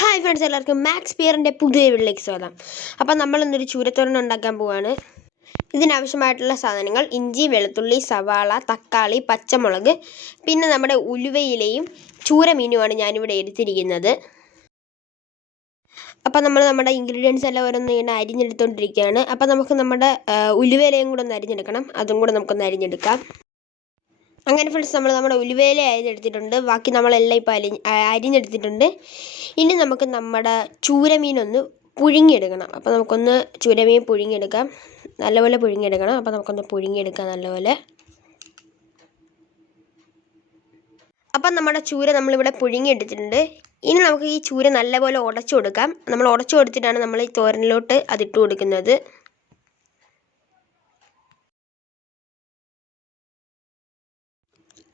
Hi friends എല്ലാവർക്കും Max പിയറിന്റെ പുതിയ വീട്ടിലേക്ക് സ്വാഗതം. അപ്പം നമ്മൾ ഇന്നൊരു ചൂരത്തോരൻ ഉണ്ടാക്കാൻ പോവാണ്. ഇതിനാവശ്യമായിട്ടുള്ള സാധനങ്ങൾ ഇഞ്ചി വെളുത്തുള്ളി സവാള തക്കാളി പച്ചമുളക് പിന്നെ നമ്മുടെ ഉലുവയിലയും ചൂരമീനുമാണ് ഞാനിവിടെ എടുത്തിരിക്കുന്നത്. അപ്പം നമ്മൾ നമ്മുടെ ഇൻഗ്രീഡിയൻസ് എല്ലാം ഓരോന്ന് ഇങ്ങനെ അരിഞ്ഞെടുത്തുകൊണ്ടിരിക്കുകയാണ് അപ്പം നമുക്ക് നമ്മുടെ ഉലുവയിലയും കൂടെ ഒന്ന് അരിഞ്ഞെടുക്കണം. അതും കൂടെ നമുക്കൊന്ന് അരിഞ്ഞെടുക്കാം. അങ്ങനെ ഫ്രണ്ട്സ് നമ്മൾ നമ്മുടെ ഉലുവേല അരിഞ്ഞെടുത്തിട്ടുണ്ട് ബാക്കി നമ്മളെല്ലാം ഇപ്പോൾ അരി അരിഞ്ഞെടുത്തിട്ടുണ്ട് ഇനി നമുക്ക് നമ്മുടെ ചൂരമീനൊന്ന് പുഴുങ്ങിയെടുക്കണം. അപ്പോൾ നമുക്കൊന്ന് ചൂരമീൻ പുഴുങ്ങിയെടുക്കാം. നല്ലപോലെ പുഴുങ്ങിയെടുക്കണം. അപ്പോൾ നമുക്കൊന്ന് പുഴുങ്ങിയെടുക്കാം നല്ലപോലെ. അപ്പം നമ്മുടെ ചൂര നമ്മളിവിടെ പുഴുങ്ങിയെടുത്തിട്ടുണ്ട്. ഇനി നമുക്ക് ഈ ചൂര നല്ലപോലെ ഉടച്ചു കൊടുക്കാം. നമ്മൾ ഉടച്ചു കൊടുത്തിട്ടാണ് നമ്മൾ ഈ തോരനിലോട്ട് അതിട്ട് കൊടുക്കുന്നത്.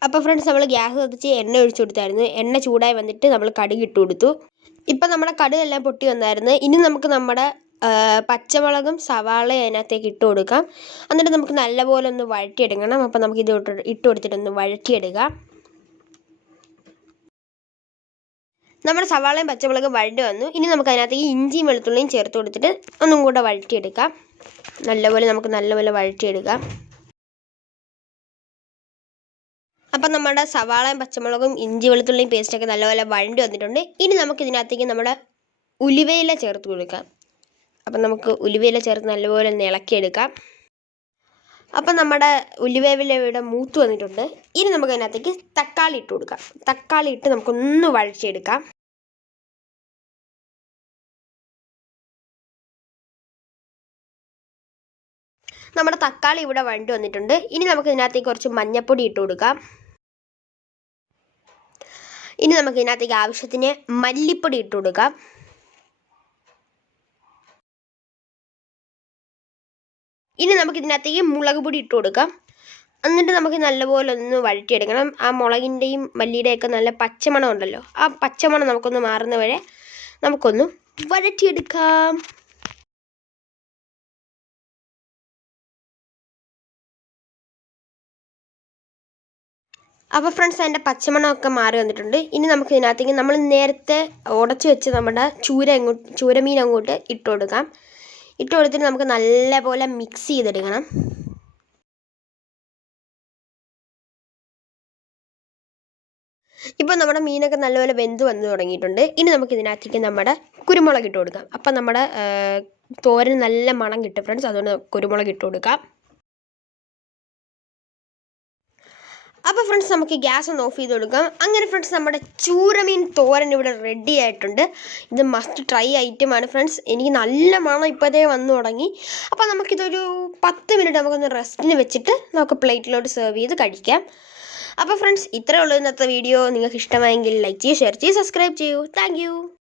അപ്പോൾ ഫ്രണ്ട്സ് നമ്മൾ ഗ്യാസ് കത്തിച്ച് എണ്ണ ഒഴിച്ചു കൊടുത്തായിരുന്നു. എണ്ണ ചൂടായി വന്നിട്ട് നമ്മൾ കടുക് ഇട്ട് കൊടുത്തു. ഇപ്പം നമ്മുടെ കടുക് എല്ലാം പൊട്ടി വന്നായിരുന്നു. ഇനി നമുക്ക് നമ്മുടെ പച്ചമുളകും സവാളയും അതിനകത്തേക്ക് ഇട്ട് കൊടുക്കാം. എന്നിട്ട് നമുക്ക് നല്ലപോലെ ഒന്ന് വഴറ്റിയെടുക്കണം. അപ്പം നമുക്ക് ഇത് ഇട്ട് കൊടുത്തിട്ടൊന്ന് വഴറ്റിയെടുക്കാം. നമ്മുടെ സവാളയും പച്ചമുളകും വഴണ്ടി വന്നു. ഇനി നമുക്ക് അതിനകത്തേക്ക് ഇഞ്ചിയും വെളുത്തുള്ളിയും ചേർത്ത് കൊടുത്തിട്ട് ഒന്നും കൂടെ വഴറ്റിയെടുക്കാം. നല്ലപോലെ നമുക്ക് നല്ലപോലെ വഴറ്റിയെടുക്കാം. അപ്പം നമ്മുടെ സവാളയും പച്ചമുളകും ഇഞ്ചി വെളുത്തുള്ളിയും പേസ്റ്റൊക്കെ നല്ലപോലെ വഴണ്ടി വന്നിട്ടുണ്ട്. ഇനി നമുക്ക് ഇതിനകത്തേക്ക് നമ്മുടെ ഉലുവയില ചേർത്ത് കൊടുക്കാം. അപ്പം നമുക്ക് ഉലുവയില ചേർത്ത് നല്ലപോലെ ഇളക്കിയെടുക്കാം അപ്പം നമ്മുടെ ഉലുവേവില ഇവിടെ മൂത്ത് വന്നിട്ടുണ്ട്. ഇനി നമുക്ക് അതിനകത്തേക്ക് തക്കാളി ഇട്ട് കൊടുക്കാം. തക്കാളി ഇട്ട് നമുക്കൊന്ന് വഴച്ചെടുക്കാം നമ്മുടെ തക്കാളി ഇവിടെ വഴണ്ടി വന്നിട്ടുണ്ട്. ഇനി നമുക്ക് ഇതിനകത്തേക്ക് കുറച്ച് മഞ്ഞൾപ്പൊടി ഇട്ട് കൊടുക്കാം. ഇനി നമുക്ക് ഇതിനകത്തേക്ക് ആവശ്യത്തിന് മല്ലിപ്പൊടി ഇട്ട് കൊടുക്കാം. ഇനി നമുക്ക് ഇതിനകത്തേക്ക് മുളക് പൊടി ഇട്ട് കൊടുക്കാം. എന്നിട്ട് നമുക്ക് നല്ലപോലെ ഒന്ന് വഴറ്റിയെടുക്കണം. ആ മുളകിന്റെയും മല്ലിയുടെയൊക്കെ നല്ല പച്ചമണം ഉണ്ടല്ലോ. ആ പച്ചമണം നമുക്കൊന്ന് മാറുന്ന വരെ നമുക്കൊന്ന് വഴറ്റിയെടുക്കാം. അപ്പോൾ ഫ്രണ്ട്സ് അതിന്റെ പച്ചമണമൊക്കെ മാറി വന്നിട്ടുണ്ട്. ഇനി നമുക്ക് ഇതിനകത്തേക്ക് നമ്മൾ നേരത്തെ ഉടച്ച് വെച്ച് നമ്മുടെ ചൂര അങ്ങോട്ട് ചൂരമീൻ അങ്ങോട്ട് ഇട്ട് കൊടുക്കാം. ഇട്ട് കൊടുത്തിട്ട് നമുക്ക് നല്ലപോലെ മിക്സ് ചെയ്തെടുക്കണം. ഇപ്പോൾ നമ്മുടെ മീനൊക്കെ നല്ലപോലെ വെന്ത് വന്ന് തുടങ്ങിയിട്ടുണ്ട്. ഇനി നമുക്ക് ഇതിനകത്തേക്ക് നമ്മുടെ കുരുമുളക് ഇട്ട് കൊടുക്കാം. അപ്പം നമ്മുടെ തോരന് നല്ല മണം കിട്ടും ഫ്രണ്ട്സ് അതുകൊണ്ട് കുരുമുളക് ഇട്ട് കൊടുക്കാം. അപ്പോൾ ഫ്രണ്ട്സ് നമുക്ക് ഗ്യാസ് ഒന്ന് ഓഫ് ചെയ്ത് കൊടുക്കാം. അങ്ങനെ ഫ്രണ്ട്സ് നമ്മുടെ ചൂരമീൻ തോരൻ ഇവിടെ റെഡി ആയിട്ടുണ്ട്. ഇത് മസ്റ്റ് ട്രൈ ഐറ്റമാണ് ഫ്രണ്ട്സ് എനിക്ക് നല്ല മണം ഇപ്പോഴത്തേ വന്നു തുടങ്ങി. അപ്പോൾ നമുക്കിതൊരു പത്ത് മിനിറ്റ് നമുക്കൊന്ന് റെസ്റ്റിന് വെച്ചിട്ട് നമുക്ക് പ്ലേറ്റിലോട്ട് സെർവ് ചെയ്ത് കഴിക്കാം. അപ്പോൾ ഫ്രണ്ട്സ് ഇത്രയേ ഉള്ളൂ ഇന്നത്തെ വീഡിയോ നിങ്ങൾക്ക് ഇഷ്ടമായെങ്കിൽ ലൈക്ക് ചെയ്യൂ ഷെയർ ചെയ്യൂ സബ്സ്ക്രൈബ് ചെയ്യൂ. താങ്ക്